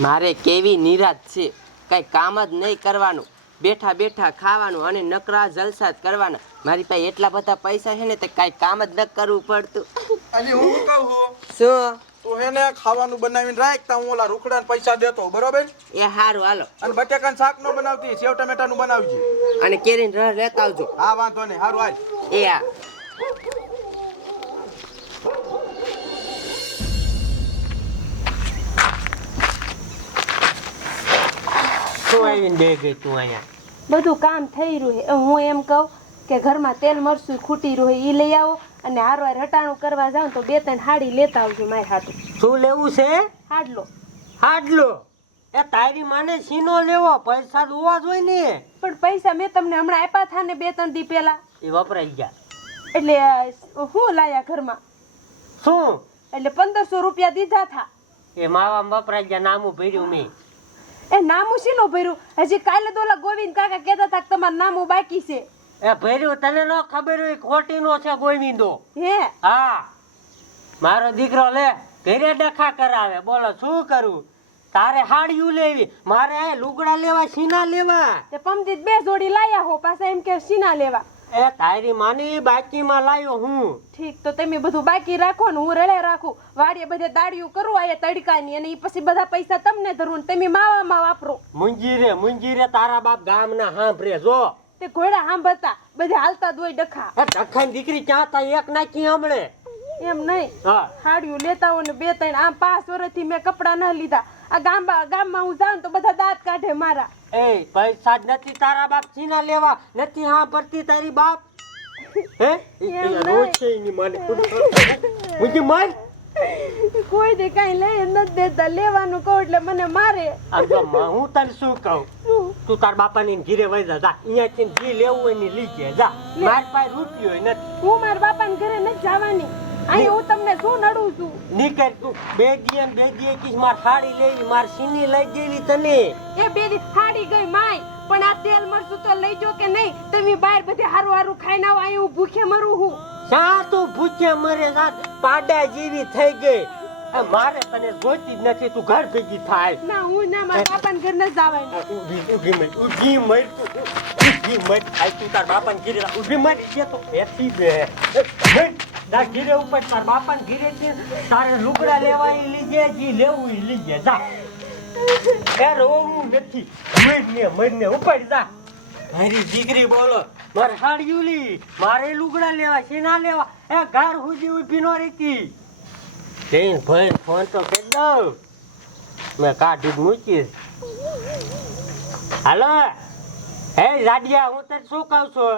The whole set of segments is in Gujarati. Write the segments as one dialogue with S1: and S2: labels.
S1: મારે કેવી નિરાત છે? કઈ કામ જ નહીં કરવાનું. બેઠા બેઠા ખાવાનું અને નકરા જલસા જ કરવાના. મારી પાસે એટલા બધા પૈસા છે ને તે કઈ કામ જ ન કરવું પડતું.
S2: અને હું કહું
S1: શું?
S2: તું એને ખાવાનું બનાવીને રાખ તા હું ઓલા રૂખડાને પૈસા દેતો બરોબર?
S1: એ હારું હાલો.
S2: અને બટેકા શાક નો બનાવતી સેવ ટમેટાનું બનાવજો.
S1: અને કેરી રસ લેતા આવજો.
S2: હા વાંધો નહીં સારું હાલ.
S1: એ આ
S3: શું આવીને બે ગઈ તું અહીંયા.
S4: બધું કામ થઈ રહ્યું છે. હું એમ કહું કે ઘરમાં તેલ મરચું ખૂટી રહ્યું એ લઈ આવો અને હારવાર રટાણું કરવા જાઉં તો બે ત્રણ હાડી લેતા આવજો મારી હાથે
S3: શું લેવું છે?
S4: હાડલો.
S3: હાડલો. એ તારી માને સીનો લેવો પૈસા હોવા જોઈએ ને.
S4: પણ પૈસા મેં તમને હમણાં આપ્યા હતા ને બે ત્રણ દી પહેલા.
S3: એ વપરાઈ ગયા.
S4: એટલે હું લાયા ઘરમાં?
S3: શું?
S4: એટલે પંદરસો રૂપિયા દીધા હતા
S3: એ માવા વપરાઈ ગયા નામું ભર્યું મેં.
S4: એ નામું શીનું ભર્યું? હજી કાલે તો ઓલા ગોવિંદ કાકા કહેતા હતા કે તમારું નામું બાકી છે.
S3: એ ભર્યું? તને ન ખબર હોય ખોટી નો છે ગોવિંદો?
S4: હે?
S3: હા. મારો દીકરો લે ઘરે ડખા કરાવે. બોલો શું કરું? તારે હાડિયું લેવી. મારે લુગડા લેવા સીના લેવા.
S4: તે પમદીત બે જોડી લાયા હો પાછા એમ કે શીના લેવા.
S3: એ તારી માની બાકીમાં લાયો હું.
S4: ઠીક તો તમે બધું બાકી રાખો ને હું રેડે રાખું. વાડીએ બધે દાડિયું કરું આ તડકાની અને ઈ પછી બધા પૈસા તમને ધરું ને તમે માવામાં વાપરો.
S3: મુંજી રે મુંજી રે તારા બાપ ગામના હાંભરે જો.
S4: તે ઘોડા સાંભળતા બધે હાલતા દોય ડખા.
S3: એ ડખાની દીકરી ક્યાં તા એક નાખી હમણે.
S4: એમ નહીં.
S3: હા.
S4: હાડિયું લેતા હો ને બે ત્રણ આમ પાંચ વર્ષથી મેં કપડાં ન લીધા. આ ગામમાં ગામમાં હું જાઉં તો બધા દાંત કાઢે મારા.
S3: એ પૈસા જ નથી તારા બાપ સીના લેવા નથી હા પરતી તારી બાપ? હે? રોજ છે એની માને મુંજી માર
S4: કોઈ દે કાંઈ લઈ નથી દેતા. લેવાનું કહું એટલે મને મારે.
S3: હું તને શું કહું? તું તાર બાપાની ઘીરે વઈ જા. જા અહીંયાથી જી લેવું હોય ને લઈ જા માર પાસે રૂપિયો નથી.
S4: હું મારા બાપાને ઘરે નથી જવાની. અહીં હું તમને શું નડું છું?
S3: નીકળ તું. બે દીએ બે દીએ કીસ માર સાડી લેવી માર સીની લઈ દેવી તને.
S4: એ બે દી સાડી ગઈ માય પણ આ તેલ મરચું તો લઈ જો કે નહીં? તમે બહાર બધે હારું હારું ખાઈ ના અહીં હું ભૂખે મરું હું
S3: શા તું ભૂખે મરે સા પાડા જેવી થઈ ગઈ. મારે તને જોઈતી જ નથી તું ઘર ભેગી થાય.
S4: ના હું ના મારા બાપાને ઘર ન
S3: જવાય. ઊભી ઊભી મર ઊભી મર તું. ઊભી મર. આ તું તાર બાપાને ઘરે. ઊભી મર. છે તો બેઠી બે એ, મર. તાર ઘીરે ઉપર તાર બાપાને ઘીરે છે, તારે લુગડા લેવા ઈ લીજે, જી લેવું ઈ લીજે, જા. એ રોવું નથી. મરને મરને ઉપર જા. મારી દીકરી બોલો, મારે હાડિયું લી, મારે લુગડા લેવા છે ના લેવા? એ ઘર સુધી ઊભી નો રીતી જઈને ભાઈ ફોન તો કરી દઉં મેં કાઢી મૂકીશ હાલો. હે રાડિયા હું તને શું કહું છું?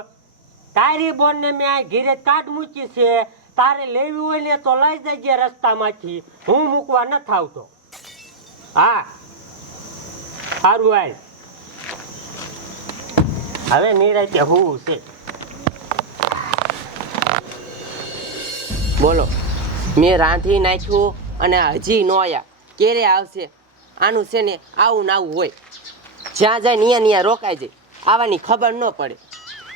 S3: તારી બોન ને મેં આ ઘીરે કાઢ મૂકી છે. તારે લેવી હોય ને તો લઈ જજે રસ્તામાંથી. હું મૂકવા નથી આવતો હા. સારું આય હવે નિરાતે હું છે?
S1: બોલો. મેં રાંધી નાખ્યું અને હજી ન આવ્યા ક્યારે આવશે? આનું છે ને આવું ને હોય. જ્યાં જાય નિયા નિયા રોકાઈ જાય. આવવાની ખબર ન પડે.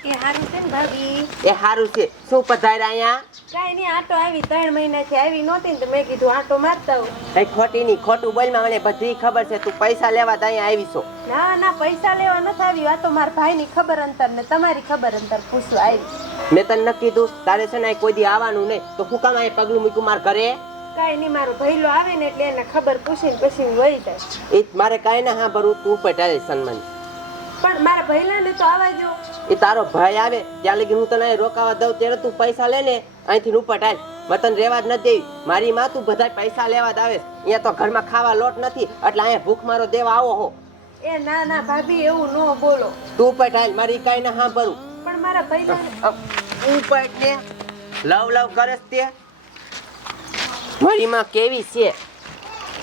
S4: એ હારું છે ને ભાભી?
S1: એ સારું છે. શું પધાર્યા અહીંયા?
S4: કાંઈ નહીં આટો આવી ત્રણ મહિનાથી આવી નહોતી ને તો મેં કીધું આટો મારતા
S1: કઈ ખોટી નહીં ખોટું બોલમાં મને બધી ખબર છે. તું પૈસા લેવા તો અહીંયા આવી છો
S4: ના ના પૈસા લેવા નથી આવી આ તો મારા ભાઈની ખબર અંતર ને તમારી ખબર અંતર પૂછવા આવી.
S1: મેં તને નક્કી કીધું તારે છે ને કોઈ દી આવવાનું નહીં. તો હું કામ અહીં પગલું મૂક્યું માર ઘરે?
S4: કાંઈ નહીં મારો ભાઈલો આવે ને એટલે એને ખબર પૂછીને પછી વહી જાય
S1: એ મારે કાંઈ ના હા ભરું તું પટાડે સન્માન.
S4: પણ મારા ભઈલાને તો આવવા દો.
S1: એ તારો ભાઈ આવે ત્યાં લગી હું તને રોકાવા દઉં ત્યારે તું પૈસા લે ને અહીંથી ઉપર ટાળ વતન રહેવા જ નથી દેવી. મારી માં તું બધા પૈસા લેવા જ આવે. અહીંયા તો ઘરમાં ખાવા લોટ નથી એટલે અહીંયા ભૂખ મારો દેવા આવો હો.
S4: એ ના ના ભાભી એવું ન બોલો.
S1: તું ઉપર ટાળ મારી કાંઈ ના ભરું
S4: પણ મારા તું
S1: ઉપર ને લવ લવ કરે છે તે. મારી માં કેવી છે?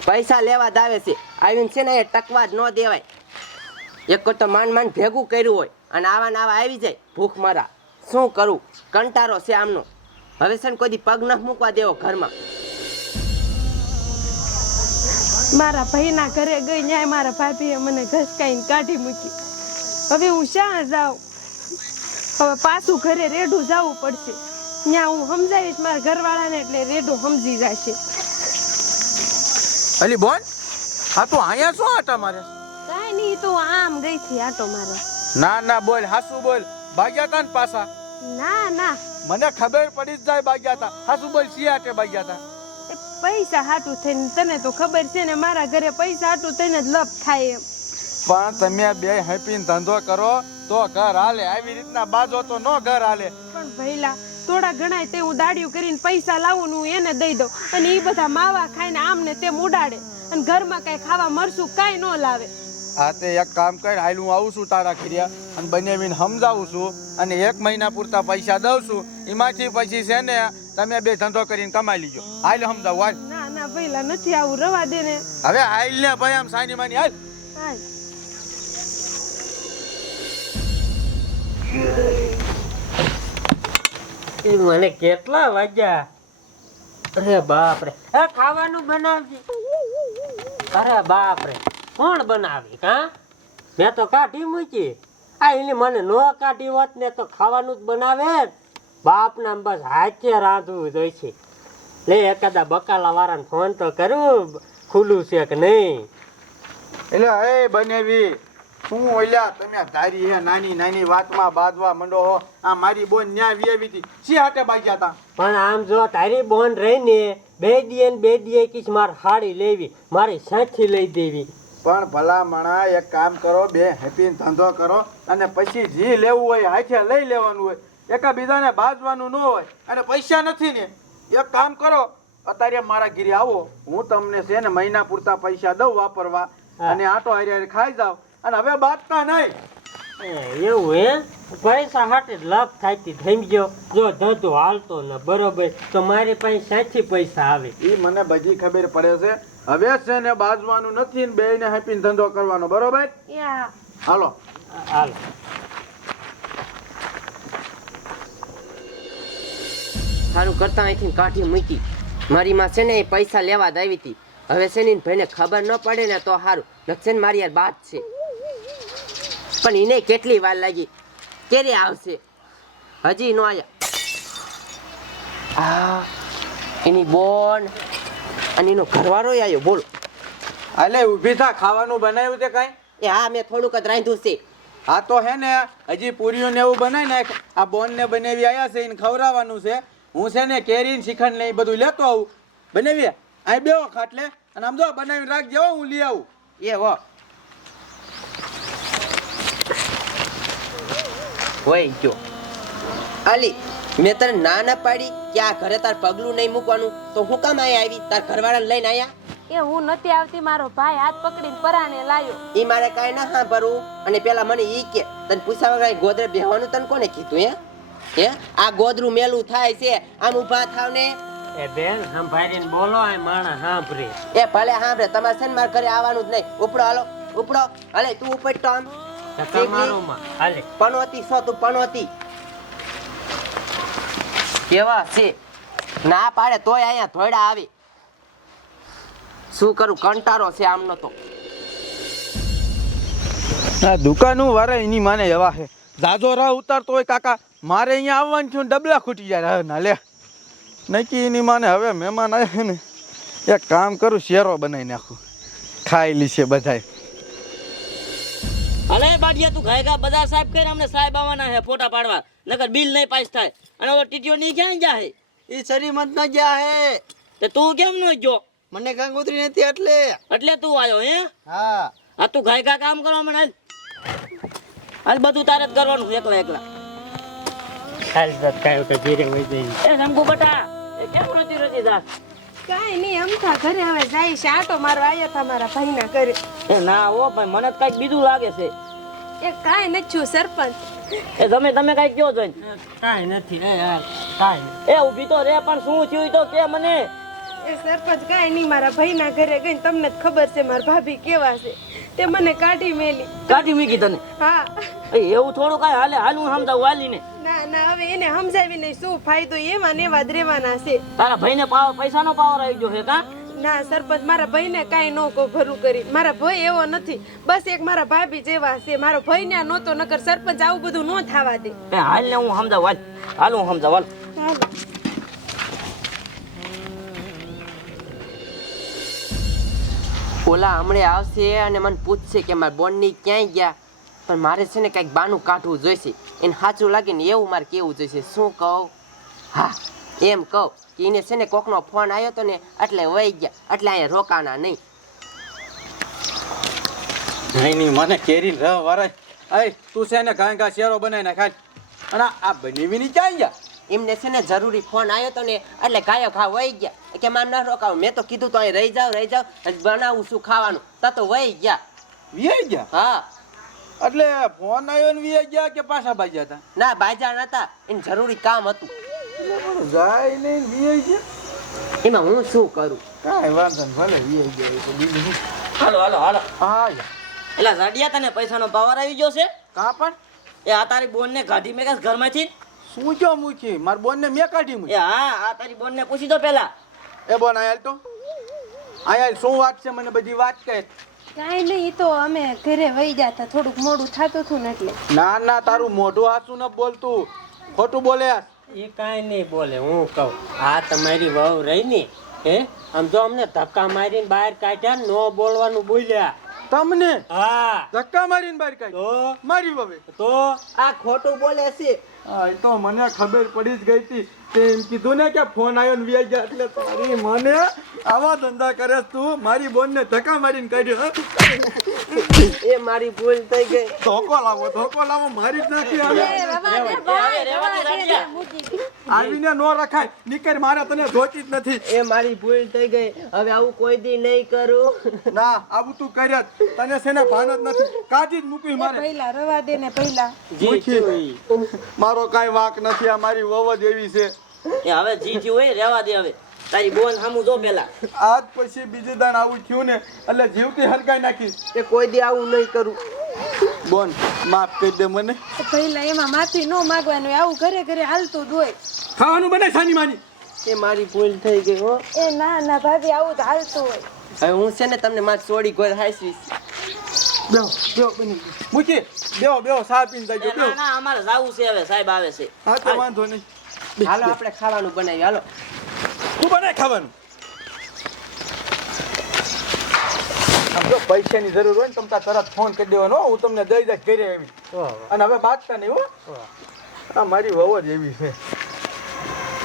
S1: પૈસા લેવા જ આવે છે. આવીને છે ને એ ટકવા જ ન દેવાય. એક તો માંડ માંડ ભેગું કર્યું હોય અને આવા ને આવા આવી જાય ભૂખ મારા. શું કરું? કંટારો છે આમનો. હવે છે ને કોઈ પગ ન મૂકવા દેવો ઘરમાં.
S4: મારા ભાઈના ઘરે ગઈ ન્યાય મારા ભાભીએ મને ઘસકાઈને કાઢી મૂકી. હવે હું શા જાઉં? હવે પાછું ઘરે રેડું જવું પડશે. ત્યાં હું સમજાવીશ મારા ઘરવાળાને એટલે રેડું સમજી જશે.
S2: અલી બોન હા તો અહીંયા શું હતા મારે
S4: નહીં તો આમ ગઈ થી આટો મારો.
S2: ના ના બોલ હાસુ બોલ. ભાગ્યા તા ને પાછા?
S4: ના ના.
S2: મને ખબર પડી જ જાય ભાગ્યા તા. હાસુ બોલ સી આટે ભાગ્યા તા?
S4: પૈસા હાટું થઈને તને તો ખબર છે ને મારા ઘરે પૈસા હાટું થઈને જ લપ થાય એમ.
S2: પણ તમે બે હેપીને ધંધો કરો તો ઘર હાલે. આવી રીતના બાજો તો નો ઘર હાલે.
S4: પણ ભઈલા થોડા ઘણાય તે હું દાડિયું કરીને પૈસા લાવું હું એને દઈ દઉં. અને એ બધા માવા ખાઈને આમ ને તેમ ઉડાડે. અને ઘરમાં કાંઈ ખાવા મળશું કાંઈ ન લાવે.
S2: આ તે એક કામ કર હાલ હું આવું છું તારા ખીરિયા અને બનાવીને સમજાવું છું અને એક મહિના પૂરતા પૈસા દઉં છું. એમાંથી પછી છે ને તમે બે ધંધો કરીને કમાઈ લીજો. હાલ સમજાવું હાલ.
S4: ના ના ભઈલા નથી આવું રવા દે ને.
S2: હવે હાલ ને ભાઈ આમ સાની માની હાલ.
S4: હાલ.
S3: એ મને કેટલા વાગ્યા? અરે બાપ રે એ ખાવાનું બનાવજે. અરે બાપ રે કોણ બનાવી હા? મેં તો કાઢી મૂકી. આ એને મને ન કાઢી હોત ને તો ખાવાનું જ બનાવે બાપના બસ હાથે રાંધવું જોઈશે લે એકાદા બકાલા વાળાને ફોન તો કરું ખુલ્લું છે કે નહીં?
S2: એટલે એ બનેવી શું ઓલ્યા તમે ધારી હે નાની નાની વાતમાં બાજવા મંડો હો? આ મારી બોન ન્યા વિયેવી હતી. શી હાટે બાજ્યા તા?
S3: પણ આમ જો તારી બોન રહીને બે દીએ ને બે દીએ કીશ મારે હાડી લેવી મારી સાથી લઈ દેવી.
S2: પણ ભલામણા એક કામ કરો બે હેપી ધંધો કરો અને પછી જે લેવું હોય હાથે લઈ લેવાનું હોય. એકા બીજાને બાજવાનું ન હોય અને પૈસા નથી ને. એક કામ કરો અત્યારે મારા ઘીરે આવો. હું તમને છે ને મહિના પૂરતા પૈસા દઉં વાપરવા. અને આટો હારી હારી ખાઈ જાવ અને હવે બાજતા નહીં.
S3: એવું હે? પૈસા હાટે લાભ લાભ થઈ ગયો જો ધંધો હાલતો ને બરોબર. તો મારી પાસે સાચી પૈસા આવે.
S2: એ મને બધી ખબર પડે છે. હવે છે ને બાજવાનું નથી ને બેયને હેપી ધંધો કરવાનો બરોબર? હાલો.
S3: હાલો.
S1: સારું કરતા અહીંથી કાઢી મૂકી. મારી માં છે ને એ પૈસા લેવા દાવી હતી. હવે છે ને ભાઈને ખબર ન પડે ને તો સારું નક્ષન મારી યાર બાત છે. પણ એને કેટલી વાર લાગી? ક્યારે આવશે? હજી નો આયા. આ એની બોન. અને એનો ઘરવાળો આવ્યો બોલો.
S2: અલે ઊભી થા ખાવાનું બનાવ્યું તે કાંઈ?
S1: એ હા મેં થોડુંક જ રાંધ્યું છે.
S2: હા તો હે ને હજી પૂરીઓ ને એવું બનાવી નાખ આ બોન ને બનાવી આવ્યા છે એને ખવડાવવાનું છે. હું છે ને કેરી ને શિખંડ ને એ બધું લેતો આવું. બનાવીએ? આ બેવો ખાટલે અને આમ જો બનાવી રાખજો હો હું લઈ આવું.
S1: એ હો. હોય ગયો. અલી મેં તને ના ના પાડી? કે આ ઘરે તાર પગલું નહીં મૂકવાનું તો હું કામ અહીં આવી? તાર ઘરવાળાને લઈને આયા?
S4: એ હું નથી આવતી મારો ભાઈ હાથ પકડીને પરાણે લાયો.
S1: ઈ મારે કાઈ ના સાંભળવું. અને પેલા મને ઈ કે તને પૂછ્યા વગર ગોદરે બેહવાનું તને કોને કીધું હે? હે? આ ગોદરું મેલું થાય છે. આમ ઊભા થાવ ને.
S3: એ બેન સંભાળીને બોલો આ માણા સાંભળે.
S1: એ ભલે સાંભળે તમારે છે ને મારા ઘરે આવવાનું જ નહીં. ઉપડો હાલો. ઉપડો. હાલે તું ઉપડતો આમ.
S3: તો તમારું માં હાલે.
S1: પનોતી સો તું પનોતી. કેવા છે? ના પાડે તોય અહીંયા થોડા આવી. શું કરું? કંટારો છે આમનો તો.
S2: આ દુકાનું વારે એની માને એવા છે જાજો રાહ ઉતારતો હોય કાકા. મારે અહીંયા આવવાનું થયું ડબલા ખૂટી જાય. હવે ના લે. નક્કી એની માને હવે મહેમાન આવ્યા છે ને. એક કામ કરું શેરો બનાવી નાખું. ખાઈ લીશે બધાય.
S5: અલે બાડિયા તું ગાયકા બધા સાહેબ કર અમને સાહેબ આવવાના હે ફોટા પાડવા. નકર બિલ નહીં પાસ થાય. અને હવે ટીટીઓ ની ક્યાં ગયા હે
S6: એ શરીર મત ન ગયા હે
S5: તે તું કેમ ન ગયો?
S6: મને કંકોત્રી નથી એટલે.
S5: એટલે તું આવ્યો હે?
S6: હા.
S5: આ તું ગાયકા કામ કરવા મને હાલ. હાલ બધું તારે જ કરવાનું એકલા એકલા.
S3: ખાલી તો કાયો તો ધીરે હોય જઈ
S5: એ શંકુ બટા એ કેમ નથી રજી દાસ
S4: કાઈ નહીં અમથા ઘરે હવે જાય છે. આટો મારો આયો થા મારા ભાઈના ઘરે.
S5: એ ના હો ભાઈ મને તો કંઈક બીજું લાગે છે.
S4: એ કાઈ નથી છું સરપંચ.
S5: એ તમે તમે કઈ કયો જોઈને
S3: કાંઈ નથી એ યાર
S5: એ ઊભી તો રે પણ શું થયું તો કે મને.
S4: એ સરપંચ કાંઈ નહીં મારા ભાઈના ઘરે ગઈ તમને જ ખબર છે મારા ભાભી કેવા છે. તે મને કાઢી મેલી.
S5: કાઢી મૂકી તને?
S4: હા.
S5: એવું થોડું કઈ હાલે હાલું સમજાવું વાલીને
S4: ના ના હવે એને સમજાવીને શું ફાયદો એમાં ને એવા જ રહેવાના છે.
S5: તારા ભાઈને પાવર પૈસાનો પાવર આવી ગયો છે કા?
S4: ના સરપંચ મારા ભાઈને કાંઈ ન કહો ભરું કરી. મારા ભાઈ એવો નથી. બસ એક મારા ભાભી જેવા છે. મારો ભાઈ ને નહોતો નકર સરપંચ આવું બધું ન થવા દે.
S5: હાલ ને હું સમજાવ હાલ. હાલ હું સમજાવ હાલ.
S1: ઓલા હમણે આવશે અને મને પૂછશે કે મારા બોનની ક્યાંય ગયા. પણ મારે છે ને કંઈક બાનું કાઢવું જોઈશે. એને સાચું લાગે ને એવું મારે કેવું જોઈશે. શું કહું? હા. એમ કહું કે એને છે ને કોકનો ફોન આવ્યો હતો ને એટલે વહી ગયા એટલે અહીંયા રોકાણા નહીં.
S2: નહીં નહીં મને કેરી રહ વરાય અય તું છે ને ઘાં ઘા શેરો બનાવીને ખાય. અને આ બનીવીની ક્યાં ગયા?
S1: એમને છે ને જરૂરી ફોન આવ્યો હતો ને એટલે ગાયો ખા વહી ગયા. કે મારે ન રોકાવ મેં તો કીધું તો અહીં રહી જાવ રહી જાવ બનાવું શું ખાવાનું. તો તો વહી ગયા.
S2: વહી ગયા?
S1: હા.
S2: એટલે ફોન આવ્યો ને વહી ગયા કે પાછા બાજ્યા હતા?
S1: ના બાજા નતા. એને જરૂરી કામ હતું.
S2: જાય નહીં વીઆઈ ગયા
S1: એમાં હું શું કરું?
S2: કાંઈ વાંધો નહીં ભલે વીઆઈ ગયા તો બીજું શું.
S5: હાલો હાલો હાલો.
S2: હા
S5: એટલે રડિયા તને પૈસાનો પાવર આવી ગયો છે?
S2: કા પણ?
S5: એ આ તારી બોનને કાઢી મેં ઘરમાંથી?
S2: શું જો મૂકી? મારી બોનને મેં કાઢી મૂકી.
S5: એ હા આ તારી બોનને પૂછી દો પેલા.
S2: એ બોન આયાલ તો. આયલ શું વાત છે? મને બધી વાત કહે.
S4: કાંઈ નહીં તો અમે ઘરે વહી જતા. થોડુંક મોડું થતું હતું ને એટલે.
S2: ના ના તારું મોઢું હાસું ન બોલતું. ખોટું બોલે
S3: એ કાંઈ નહીં બોલે હું કહું. આ તમારી વહુ રહી ને હે? આમ જો અમને ધક્કા મારીને બહાર કાઢ્યા નો બોલવાનું બોલ્યા.
S2: તમને?
S3: હા.
S2: ધક્કા મારીને બહાર કાઢ્યો?
S3: તો?
S2: મારી હવે
S3: તો?
S1: આ ખોટું બોલે છે.
S2: હા એ તો મને ખબર પડી જ ગઈ હતી તે એમ કીધું ને કે ફોન આવ્યો ને વ્યાજ ગયા એટલે તારી મને આવા ધંધા કરે તું. મારી બોનને ધક્કા મારીને કાઢ્યો.
S1: એ મારી ભૂલ થઈ ગઈ.
S2: ધોકો લાવો ધોકો લાવો મારી જ નાખી આવે. આવીને નો રખાય. નીકળ મારે તને ધોતી જ નથી.
S1: એ મારી ભૂલ થઈ ગઈ. હવે આવું કોઈ દી નહીં કરું.
S2: ના આવું તું કર્યા જ. તને છે ને ભાન જ નથી. કાઢી જ મૂકી મારે.
S4: પહેલા રવા દે ને પહેલા.
S2: મૂકી. મારો કાઈ વાંક નથી. આ મારી વવ જ એવી છે.
S5: એ હવે જી જી હોય રેવા દે હવે. તારી બોન સામું જો પેલા.
S2: આજ પછી બીજે દાન આવું થયું ને એટલે જીવતી હરકાઈ નાખીશ.
S1: એ કોઈ દી આવું નહીં કરું.
S2: બોન માફ કરી દે મને.
S4: પહેલા એમાં માફી ન માગવાનું આવું ઘરે ઘરે હાલતું જ હોય.
S2: ખાવાનું બને સાની માની.
S1: એ મારી ભૂલ થઈ ગઈ હો.
S4: એ ના ના ભાભી આવું તો હાલતું હોય.
S1: હવે હું છે ને તમને મારી ચોડી ગોળ હાઈસવીશ
S2: બેહો બેહો બની મૂકી. બેહો બેહો સા પીને જજો
S5: ના ના અમારે જાવું છે હવે સાહેબ આવે છે.
S2: હા તો વાંધો નહીં.
S1: હાલો આપણે ખાવાનું બનાવી હાલો.
S2: તું બને ખાવાનું જો પૈસાની જરૂર હોય ને તમે તરત ફોન કરી દેવાનો હું. તમને દઈ દઈશ ઘરે આવી. અને હવે બાજતા નહીં હો. આ મારી વહુ જ એવી છે.